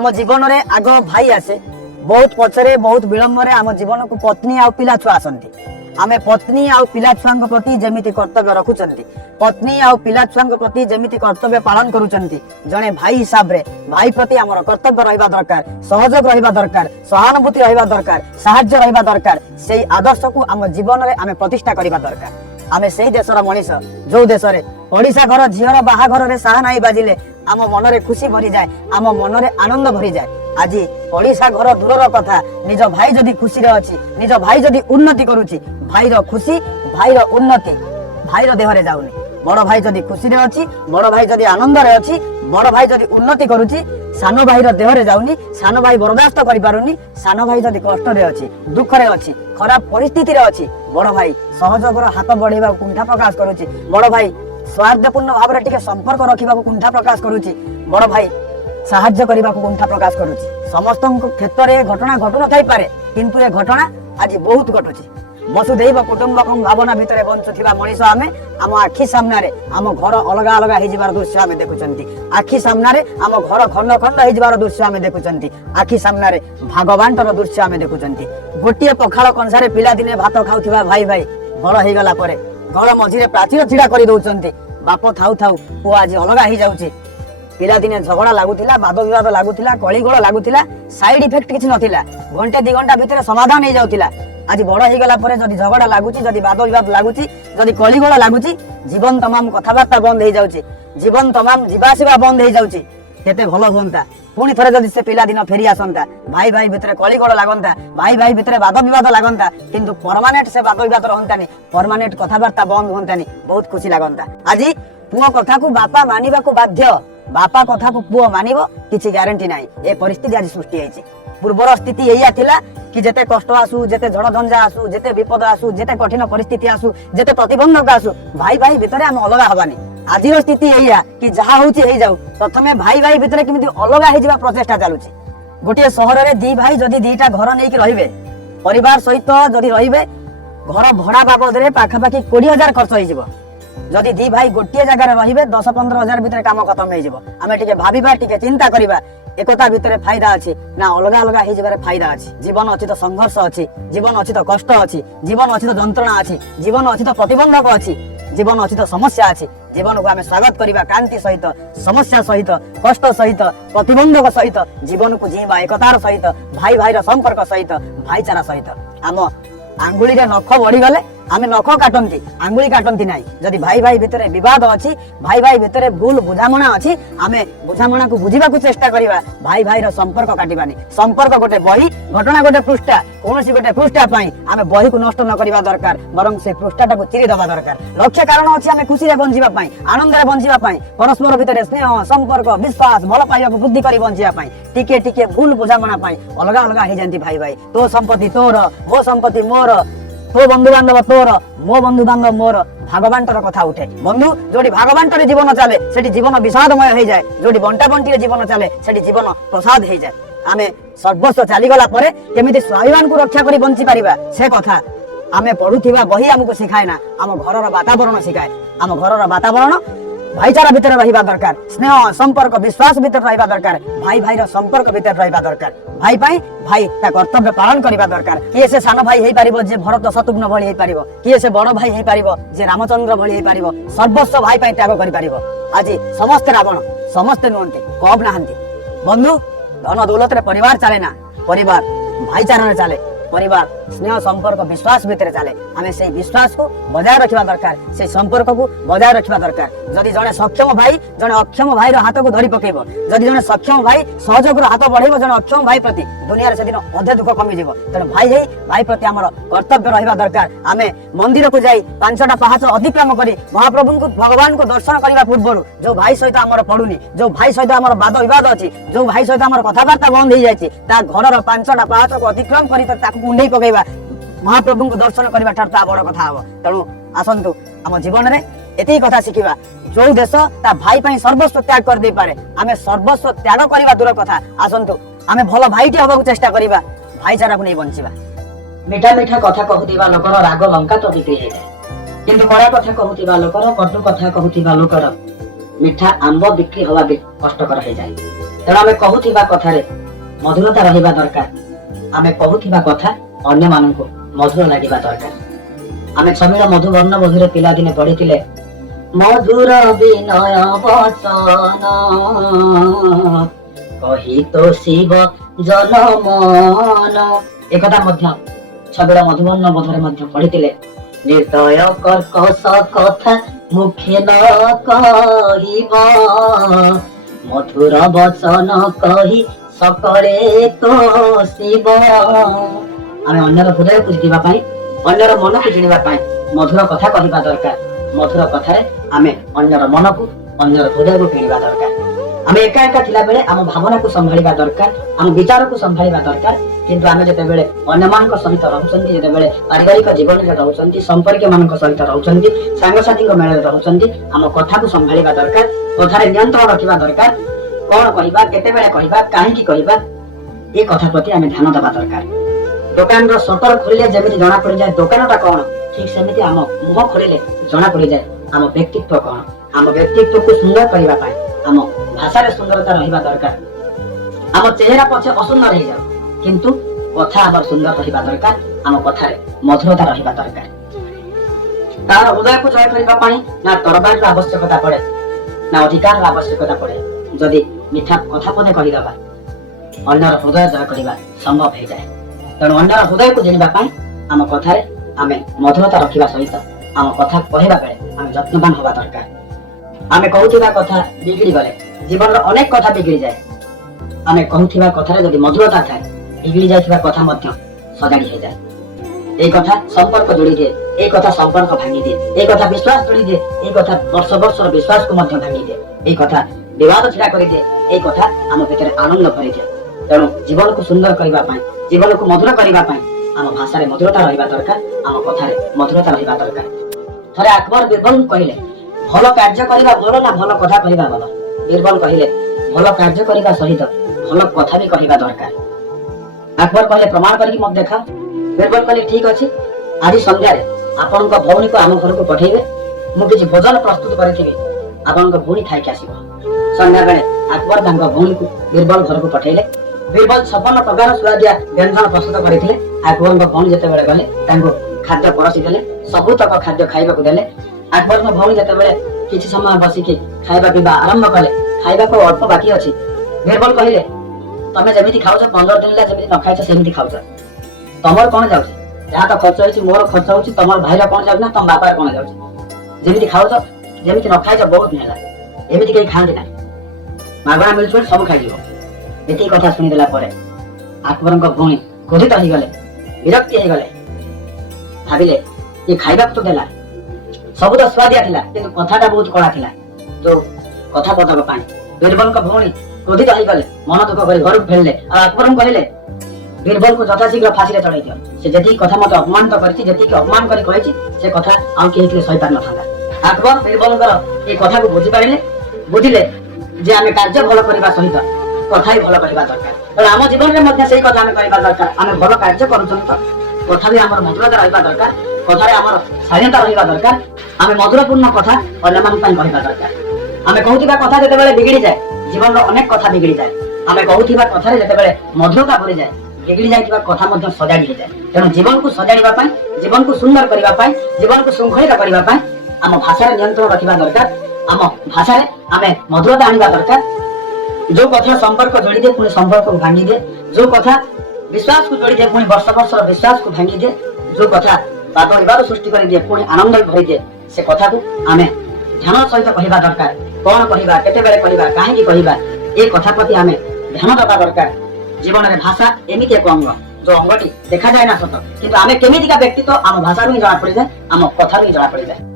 आम जीवन में आग भाई आसे बहुत पछरे बहुत विलंब आम जीवन को पत्नी आ पिला छुआ आसती आमे पत्नी आ पिला छुआ प्रति जमिति कर्तव्य रखुचंती पत्नी आ पिला छुआ प्रति जमिति कर्तव्य पालन करुचंती जने भाई हिसाब रे भाई प्रति आमर कर्तव्य रहिबा दरकार सहयोग रहिबा दरकार सहानुभूति रहिबा दरकार साहाय्य रहिबा दरकार सेही आदर्श को आम जीवन में आमे प्रतिष्ठा करिबा दरकार आमे सेही देशर मनीष जो देश रे ओडिशा घर झीर बाहाघर रे साहा नाई बाजिले आम मन रे खुशी भरी जाए आम मन रे आनंद भरी जाए आज ओडिशा घर दूरर कथा निज भाई जदि खुशी रे अछि निज भाई जदि उन्नति करूछि भाईर खुशी भाईर उन्नति भाईर देह रे जाउनी बड़ भाई जदि खुशी रे अछि बड़ भाई जदि आनंद रे अछि बड़ भाई जदि उन्नति करूछि सान भाईर देह रे जाउनी सान भाई बर्दाश्त करि पारुनी सान भाई जदि कष्ट रे अछि दुख रे अछि खराब परिस्थिति रे अछि बड़ भाई सहयोगर हाथ बढ़ेबा कुंठा प्रकाश करूछि बड़ भाई स्वार्थपूर्ण भाव रे टिके संपर्क रखिबा कुंठा प्रकाश करूछि बड़ भाई साहाय्य करने को कुंठा प्रकाश करुछि समस्त क्षेत्र में घटना घटु न थाई पारे किंतु ए घटना आज बहुत घटुछि वसुधैव कुटुंबकम भावना भितर बंचुथिबा मनीष आमे आम आखि सामने रे आम घर अलग अलग हो जिबार दृश्य आमे देखुचंती आखि सामने रे आम घर खंड खंड हो जिबार दृश्य आमे देखुचंती आखि सामने रे भागवांटर दृश्य आमे देखुचंती गोटिए पखाळ कंसारे पिला दिने भात खाउथिबा भाई भाई बड़ हो गला परे घर मझिरे प्राचीर छिड़ा कर दउचंती बाप थाउ थाउ पुआ आज अलग हो जाउछि पिला दिने झगड़ा लागुथिला वाद विवाद लागुथिला कलिगोल लागुथिला साइड इफेक्ट किछि नथिला घंटे 2 घंटा भितर समाधान हो जाउथिला आज बड़ हो गला परे जदि झगड़ा लागुछि जदि वाद विवाद लागुछि जदि कलिगोल लागुछि जीवन तमाम कथाबार्ता बंद हो जाउछि जीवन तमाम जीवासीबा बंद हो जाउछि केते भलो होंता पुणी थरे जदि से पिला दिन फेरी आसंता भाई भाई भितर कलिगोल लागंता भाई भाई भितर वाद विवाद लागंता किंतु परमानेंट से वाद विवाद रहंतानी परमानेंट कथाबार्ता बंद होंतानी बहुत खुशी लागंता आज पुओ कथा को बापा मानिबा को बाध्य बापा कथा को पुओ मानिबो किछि ग्यारंटी नाही ए परिस्थिति आज सृष्टि होईछि पूर्वर स्थिति एया थिला कि जेते कष्ट आसु जेते झड़ झंझा आसु जेते विपद आसु जेते कठिन परिस्थिति आसु जेते प्रतिबंधक आसु भाई भाई भितर हम अलग हबानी आजिर स्थिति एया कि जहा होउछि हे जाऊ प्रथमे भाई भाई भितर किमिति अलग हे जिबा प्रचेष्टा चालुछि गोटे शहर रे दी भाई जदि दीटा घर नेकी रहिबे परिवार सहित जदि रहिबे घर भड़ा बाबद रे पाखा पाखी 20,000 खर्च होई जिवो जदि दी भाई गोटे जगह रहिबे 10-15 हजार भितर काम खत्म हो जिवो आमे टिके भाबिबा टिके चिंता करिबा एकता भितर फायदा अछि ना अलग अलग हे जिबारे फायदा अछि जीवन अछि तो संघर्ष अछि जीवन अछि तो कष्ट अछि जीवन अछि तो जंत्रणा अछि जीवन अछि तो प्रतिबंधक अछि जीवन अछि तो समस्या अछि जीवन को आमे स्वागत करिबा कांति सहित समस्या सहित कष्ट सहित प्रतिबंधक सहित जीवन को जीवा एकतार सहित भाई भाई रो संपर्क सहित भाईचारा सहित आम आंगुली रे नख बढ़ी गले आमे नख काटंती आंगुली काटंती नाही जदि भाई भाई भितर विवाद अछि भाई भाई भितर भूल बुझामणा अछि आमे बुझामणा को बुझिबा को चेष्टा करिबा भाई भाई रो संपर्क काटिबानी संपर्क गोटे बही घटना गोटे पृष्ठा कोनोसी गोटे पृष्ठा पई आमे बही को नष्ट न करिबा दरकार बरং से पृष्ठाटा को चिरी दबा दरकार लक्ष्य कारण अछि आमे खुशी रे बंजीबा पई आनंद रे बंजीबा पई परस्पर भितर स्नेह संपर्क विश्वास भल पाइबा को बुद्धि करी बंजीबा पई टिके टिके भूल बुझामणा पई अलग अलग हे जानती भाई भाई तो संपत्ति तोर मो संपत्ति मोर तो बंधु बांधव तोर मो बंधु बांधव मोर भागवांटर कथा उठे बंधु जोड़ी भागवांटर जीवन चले सेठी जीवन विषादमय हो जाए जोड़ी बंटा बंटी जीवन चले सेठी जीवन प्रसाद हो जाए आमे सर्वस्व चली गला परे केमिति स्वाभिमान को रक्षा करी बंची परिबा से कथा आमे पढुथिबा बही हमको सिखाए ना आम घरर वातावरण सिखाए आम घरर वातावरण भाईचारा भितर रहिबा दरकार स्नेह संपर्क विश्वास भितर रहिबा दरकार भाई भाई रो संपर्क भितर रहिबा दरकार भाई पाई भाई ता कर्तव्य पालन करिबा दरकार किए से सान भाई हेई पारिबो जे भरत शत्रुघ्न भଳି हेई पारिबो किए से बड़ भाई हेई पारिबो जे रामचंद्र भଳି हेई पारिबो सर्वस्व भाई पाई त्याग करि पारिबो आज समस्त रावण समस्त नुहंती कब नाहंती बंधु धन दौलत रे परिवार चले ना परिवार भाईचारा रे चले परिवार स्नेह संपर्क विश्वास भितर चले आमे से विश्वास को बजाय रखिबा दरकार से संपर्क को बजाय रखिबा दरकार जदि जने सक्षम भाई जने अक्षम भाई रो हाथ को धरि पकेबो जदि जने सक्षम भाई सहयोग रो हाथ बढ़ेबो जने अक्षम भाई प्रति दुनिया रे से दिन अधे दुख कमी जेबो तने भाई हेई भाई प्रति हमर कर्तव्य रहिबा दरकार आमे मंदिर को जाई 5टा पहाच अतिक्रम करी महाप्रभु को भगवान को दर्शन करिबा पूर्व जो भाई सहित हमर पडुनी जो भाई सहित हमर वाद विवाद अछि जो भाई सहित हमर कथाबार्ता बंद हो जायछि ता घर रो 5टा पहाच को अतिक्रम करी ताकू कुंडई पकेबा महाप्रभु को दर्शन करबा ठारता बड़ कथा हबो तेणु आसंतु आम जीवन रे एती कथा शिखिबा जो देश ता भाई पई सर्वस्व त्याग कर दे पारे आमे सर्वस्व त्याग करबा दूर कथा आसंतु आमे भलो भाईटी हबा को चेष्टा करबा भाईचारा को नै बंचिबा मीठा मीठा कथा कहूतिबा लोकर राग लंका तो बिक्री हे जाय किंतु मरा कथा कहूतिबा लोकर कटु कथा कहूतिबा लोकर मीठा आंब बिक्री हवा भी कष्टकर हे जाय। ତେଣୁ ଆମେ କହୁଥିବା କଥାରେ ମଧୁରତା ରହିବା ଦରକାର। ଆମେ କହୁଥିବା କଥା ଅନ୍ୟମାନଙ୍କୁ ମଧୁର ଲାଗିବା ଦରକାର। ଆମେ ଛବିଳ ମଧୁବର୍ଣ୍ଣ ବୋଧରେ ପିଲାଦିନେ ପଢିଥିଲେ, ମଧୁର ବିନୟ ବଚନ କହି ତ ଶିବ ଜନ ମନ। ଏକଥା ମଧ୍ୟ ଛବିଳ ମଧୁବର୍ଣ୍ଣ ବୋଧରେ ମଧ୍ୟ ପଢିଥିଲେ, ନିର୍ଦୟ କର୍କଶ କଥା ମୁଖେ ନ କହିବ, ମଧୁର ବଚନ କହି ସକଳେ ତୋଷିବ। ଆମେ ଅନ୍ୟର ହୃଦୟକୁ ଜିତିବା ପାଇଁ, ଅନ୍ୟର ମନକୁ ଜିଣିବା ପାଇଁ ମଧୁର କଥା କହିବା ଦରକାର। ମଧୁର କଥାରେ ଆମେ ଅନ୍ୟର ମନକୁ, ଅନ୍ୟର ହୃଦୟକୁ କିଣିବା ଦରକାର। ଆମେ ଏକା ଏକା ଥିଲା ବେଳେ ଆମ ଭାବନାକୁ ସମ୍ଭାଳିବା ଦରକାର, ଆମ ବିଚାରକୁ ସମ୍ଭାଳିବା ଦରକାର। କିନ୍ତୁ ଆମେ ଯେତେବେଳେ ଅନ୍ୟମାନଙ୍କ ସହିତ ରହୁଛନ୍ତି, ଯେତେବେଳେ ପାରିବାରିକ ଜୀବନରେ ରହୁଛନ୍ତି, ସମ୍ପର୍କୀୟ ମାନଙ୍କ ସହିତ ରହୁଛନ୍ତି, ସାଙ୍ଗସାଥୀଙ୍କ ମେଳରେ ରହୁଛନ୍ତି, ଆମ କଥାକୁ ସମ୍ଭାଳିବା ଦରକାର, କଥାରେ ନିୟନ୍ତ୍ରଣ ରଖିବା ଦରକାର। କଣ କହିବା, କେତେବେଳେ କହିବା, କାହିଁକି କହିବା, ଏ କଥା ପ୍ରତି ଆମେ ଧ୍ୟାନ ଦେବା ଦରକାର। ଦୋକାନର ସଟର ଖୋଲିଲେ ଯେମିତି ଜଣା ପଡିଯାଏ ଦୋକାନଟା କଣ, ଠିକ ସେମିତି ଆମ ମୁହଁ ଖୋଲିଲେ ଜଣା ପଡିଯାଏ ଆମ ବ୍ୟକ୍ତିତ୍ବ କଣ। ଆମ ବ୍ୟକ୍ତିତ୍ବକୁ ସୁନ୍ଦର କରିବା ପାଇଁ ଆମ ଭାଷାରେ ସୁନ୍ଦରତା ରହିବା ଦରକାର। ଆମ ଚେହେରା ପଛେ ଅସୁନ୍ଦର ହେଇଯାଉ, କିନ୍ତୁ କଥା ଆମର ସୁନ୍ଦର ରହିବା ଦରକାର। ଆମ କଥାରେ ମଧୁରତା ରହିବା ଦରକାର। ତାର ହୃଦୟକୁ ଜୟ କରିବା ପାଇଁ ନା ତରବାରୀର ଆବଶ୍ୟକତା ପଡେ, ନା ଅଧିକାରର ଆବଶ୍ୟକତା ପଡେ। ଯଦି ମିଠା କଥା ପଦେ କହିଦେବା, ଅନ୍ୟର ହୃଦୟ ଜୟ କରିବା ସମ୍ଭବ ହେଇଯାଏ। ତେଣୁ ଅନ୍ୟର ହୃଦୟକୁ ଜିଣିବା ପାଇଁ ଆମ କଥାରେ ଆମେ ମଧୁରତା ରଖିବା ସହିତ ଆମ କଥା କହିବା ବେଳେ ଆମେ ଯତ୍ନବାନ ହେବା ଦରକାର। ଆମେ କହୁଥିବା କଥା ବିଗିଡି ଗଲେ ଜୀବନର ଅନେକ କଥା ବିଗିଡି ଯାଏ। ଆମେ କହୁଥିବା କଥାରେ ଯଦି ମଧୁରତା ଥାଏ, ବିଗିଡି ଯାଇଥିବା କଥା ମଧ୍ୟ ସଜାଡି ହେଇଯାଏ। এই কথা সম্পর্ক যোড়ি দিয়ে, এই কথা সম্পর্ক ভাঙি দিয়ে, এই কথা বিশ্বাস যোড়ি দিয়ে, এই কথা বর্ষ বর্ষর বিশ্বাসକୁ ମଧ୍ୟ ଭାଙ୍ଗି ଦିଏ। এই କଥା ବିବାଦ ଛିଡ଼ା କରିଦିଏ, এই କଥା ଆମ ଭିତରେ ଆନନ୍ଦ ଭରିଦିଏ। ତେଣୁ ଜୀବନକୁ ସୁନ୍ଦର କରିବା ପାଇଁ, ଜୀବନକୁ ମଧୁର କରିବା ପାଇଁ ଆମ ଭାଷାରେ ମଧୁରତା ରହିବା ଦରକାର, ଆମ କଥାରେ ମଧୁରତା ରହିବା ଦରକାର। ଥରେ ଆକବର ବୀରବଲଙ୍କୁ କହିଲେ, ଭଲ କାର୍ଯ୍ୟ କରିବା ଭଲ ନା ଭଲ କଥା କହିବା ଭଲ? ବୀରବଲ କହିଲେ, ଭଲ କାର୍ଯ୍ୟ କରିବା ସହିତ ଭଲ କଥା ବି କହିବା ଦରକାର। ଆକବର କହିଲେ, ପ୍ରମାଣ କରିକି ମତେ ଦେଖାଅ। ବୀରବଲ କହିଲେ, ଠିକ ଅଛି, ଆଜି ସନ୍ଧ୍ୟାରେ ଆପଣଙ୍କ ଭଉଣୀକୁ ଆମ ଘରକୁ ପଠେଇବେ, ମୁଁ କିଛି ଭୋଜନ ପ୍ରସ୍ତୁତ କରିଥିବି, ଆପଣଙ୍କ ଭଉଣୀ ଖାଇକି ଆସିବ। ସନ୍ଧ୍ୟାବେଳେ ଆକବର ତାଙ୍କ ଭଉଣୀକୁ ବୀରବଲ ଘରକୁ ପଠେଇଲେ। ବୀରବଲ 56 ପ୍ରକାର ସୁଆଦିଆ ବ୍ୟଞ୍ଜନ ପ୍ରସ୍ତୁତ କରିଥିଲେ। ଆକବରଙ୍କ ଭଉଣୀ ଯେତେବେଳେ ଗଲେ ତାଙ୍କୁ ଖାଦ୍ୟ ପରସି ଦେଲେ, ସବୁତକ ଖାଦ୍ୟ ଖାଇବାକୁ ଦେଲେ। ଆକବରଙ୍କ ଭଉଣୀ ଯେତେବେଳେ କିଛି ସମୟ ବସିକି ଖାଇବା ପିଇବା ଆରମ୍ଭ କଲେ, ଖାଇବାକୁ ଅଳ୍ପ ବାକି ଅଛି। ବୀରବଲ କହିଲେ, ତମେ ଯେମିତି ଖାଉଛ 15 ଦିନ ହେଲା ଯେମିତି ନ ଖାଇଛ ସେମିତି ଖାଉଛ, ତମର କଣ ଯାଉଛି? ଯାହା ତ ଖର୍ଚ୍ଚ ହେଇଛି ମୋର ଖର୍ଚ୍ଚ ହଉଛି, ତମର ଭାଇର କଣ ଯାଉଛି ନା ତମ ବାପାର କଣ ଯାଉଛି? ଯେମିତି ଖାଉଛ, ଯେମିତି ନ ଖାଇଛ ବହୁତ ଦିନ ହେଲା, ଏମିତି କେହି ଖାଆନ୍ତି ନାହିଁ, ମାଗଣା ମିଳୁଛି ବୋଲି ସବୁ ଖାଇଯିବ। ଏତିକି କଥା ଶୁଣିଦେଲା ପରେ ଆକବରଙ୍କ ଭଉଣୀ କ୍ରୋଧିତ ହେଇଗଲେ, ବିରକ୍ତି ହେଇଗଲେ। ଭାବିଲେ, ଇଏ ଖାଇବାକୁ ତ ଦେଲା, ସବୁ ତ ସୁଆଦିଆ ଥିଲା, କିନ୍ତୁ କଥାଟା ବହୁତ କଳା ଥିଲା। ଯୋଉ କଥା ପଦକ ପାଇଁ ବୀରବଲଙ୍କ ଭଉଣୀ କ୍ରୋଧିତ ହେଇଗଲେ, ମନ ଦୁଃଖ କରି ଘରକୁ ଫେରିଲେ। ଆଉ ଆକବରଙ୍କୁ କହିଲେ, ବୀରବଲକୁ ଯଥାଶୀଘ୍ର ଫାଶୀରେ ଚଢେଇ ଦିଅ। ସେ ଯେତିକି କଥା ମତେ ଅପମାନିତ କରିଛି, ଯେତିକି ଅପମାନ କରି କହିଛି, ସେ କଥା ଆଉ କେହି ଥିଲେ ସହିପାରିନଥାନ୍ତା। ଆକବର ବୀରବଲଙ୍କର এই কথাକୁ ବୁଝିପାରିଲେ, ବୁଝିଲେ ଯେ ଆମେ କାର୍ଯ୍ୟ ଭଲ କରିବା ସହିତ କଥା ବି ଭଲ କରିବା ଦରକାର। ତେଣୁ ଆମ ଜୀବନରେ ମଧ୍ୟ ସେଇ କଥା ଆମେ କରିବା ଦରକାର। ଆମେ ଭଲ କାର୍ଯ୍ୟ କରୁଛନ୍ତି ତ କଥା ବି ଆମର ମଧୁରତା ରହିବା ଦରକାର, କଥାରେ ଆମର ଶାଳୀନତା ରହିବା ଦରକାର। ଆମେ ମଧୁରପୂର୍ଣ୍ଣ କଥା ଅନ୍ୟମାନଙ୍କ ପାଇଁ କହିବା ଦରକାର। ଆମେ କହୁଥିବା କଥା ଯେତେବେଳେ ବିଗିଡିଯାଏ, ଜୀବନର ଅନେକ କଥା ବିଗିଡିଯାଏ। ଆମେ କହୁଥିବା କଥାରେ ଯେତେବେଳେ ମଧୁରତା ଭରିଯାଏ, ବିଗିଡି ଯାଇଥିବା କଥା ମଧ୍ୟ ସଜାଡି ହେଇଯାଏ। ତେଣୁ ଜୀବନକୁ ସଜାଡିବା ପାଇଁ, ଜୀବନକୁ ସୁନ୍ଦର କରିବା ପାଇଁ, ଜୀବନକୁ ଶୃଙ୍ଖଳିତ କରିବା ପାଇଁ ଆମ ଭାଷାରେ ନିୟନ୍ତ୍ରଣ ରଖିବା ଦରକାର। ଆମ ଭାଷାରେ ଆମେ ମଧୁରତା ଆଣିବା ଦରକାର। ଯୋଉ କଥା ସମ୍ପର୍କ ଯୋଡି ଦିଏ ପୁଣି ସମ୍ପର୍କକୁ ଭାଙ୍ଗି ଦିଏ, ଯୋଉ କଥା ବିଶ୍ୱାସକୁ ଯୋଡି ଦିଏ ପୁଣି ବର୍ଷ ବର୍ଷର ବିଶ୍ୱାସକୁ ଭାଙ୍ଗି ଦିଏ, ଯୋଉ କଥା ବାଦ ବିବାଦ ସୃଷ୍ଟି କରିଦିଏ ପୁଣି ଆନନ୍ଦ ଭରିଦିଏ, ସେ କଥାକୁ ଆମେ ଧ୍ୟାନ ସହିତ କହିବା ଦରକାର। କଣ କହିବା, କେତେବେଳେ କହିବା, କାହିଁକି କହିବା, ଏ କଥା ପ୍ରତି ଆମେ ଧ୍ୟାନ ଦେବା ଦରକାର। ଜୀବନରେ ଭାଷା ଏମିତି ଏକ ଅଙ୍ଗ, ଯୋଉ ଅଙ୍ଗଟି ଦେଖାଯାଏ ନା ସତ, କିନ୍ତୁ ଆମେ କେମିତିକା ବ୍ୟକ୍ତିତ୍ୱ ଆମ ଭାଷାରୁ ହିଁ ଜଣା ପଡିଯାଏ, ଆମ କଥାରୁ ହିଁ ଜଣା ପଡିଯାଏ।